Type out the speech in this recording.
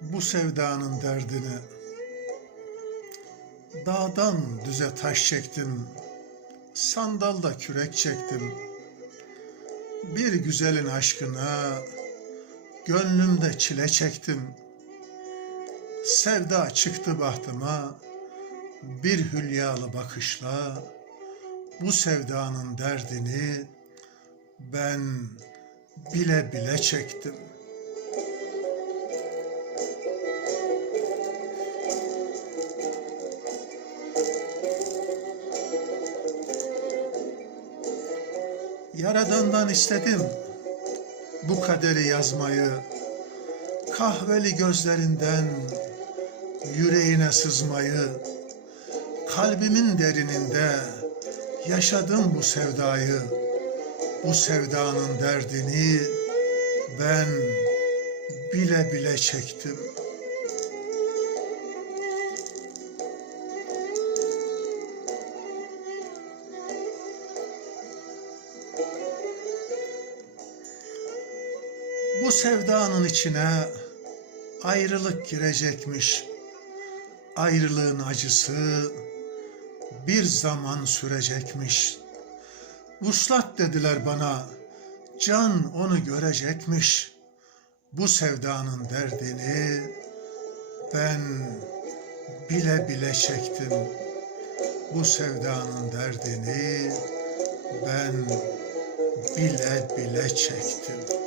bu sevdanın derdini. Dağdan düze taş çektim Sandalda kürek çektim. Bir güzelin aşkına Gönlümde çile çektim. Sevda çıktı bahtıma Bir hülyalı bakışla Bu sevdanın derdini Ben bile bile çektim. Yaradan'dan istedim bu kaderi yazmayı. Kahveli gözlerinden yüreğine sızmayı. Kalbimin derininde yaşadım bu sevdayı. Bu sevdanın derdini ben bile bile çektim. Bu sevdanın içine ayrılık girecekmiş. Ayrılığın acısı bir zaman sürecekmiş. Vuslat dediler bana, can onu görecekmiş. Bu sevdanın derdini ben bile bile çektim. Bu sevdanın derdini ben bile bile çektim.